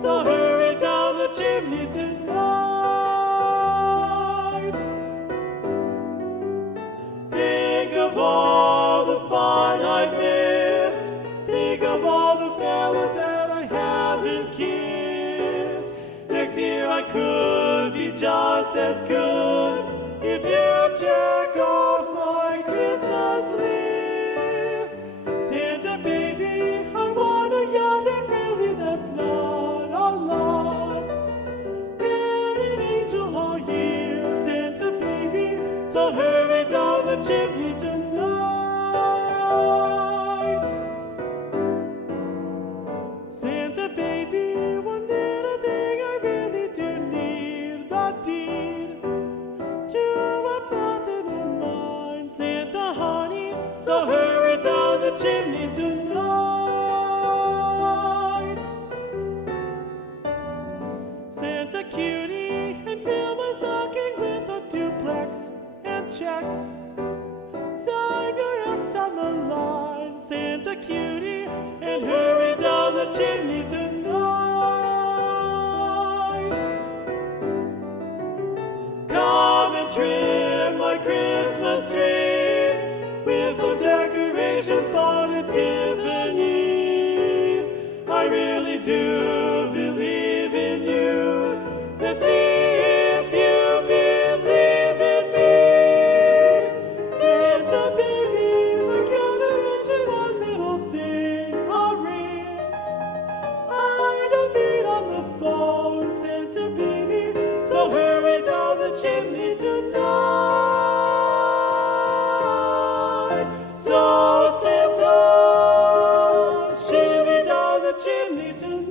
So hurry down the chimney tonight. Think of all the fun I've missed. Think of all the fellas that I haven't kissed. Next year I could be just as good if you check off my Christmas list. Santa baby, I want a yacht, and really that's not a lot. Been an angel all year, Santa baby, so hurry down the chimney tonight. Santa baby, one little thing I really do need, the deed to a platinum mine. Santa honey, so hurry down the chimney tonight. Santa cutie, and fill my stocking with a duplex and checks. Sign your X on the line, Santa cutie, and hurry down the chimney tonight. Come and trim my Christmas tree with some decorations bought at Tiffany's. I really do believe in you. Let's see if you believe in me. Santa baby, forget to mention one little thing, a ring. I don't mean on the phone, Santa baby, so hurry down the chimney tonight. So Santa, shimmy down the chimney tonight.